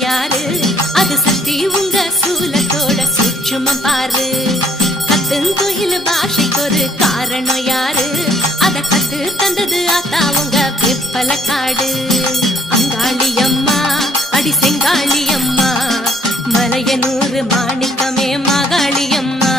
யாரு அது சக்தி உங்க சூலத்தோட சூட்சுமம் பாரு கத்துங்குயில் பாஷைக்கு ஒரு காரணம் யாரு அத கத்து தந்தது ஆத்தா உங்க வெப்பல காடு அங்காளியம்மா அடி செங்காளியம்மா மலையனூர் மாணிக்கமே மகாளியம்மா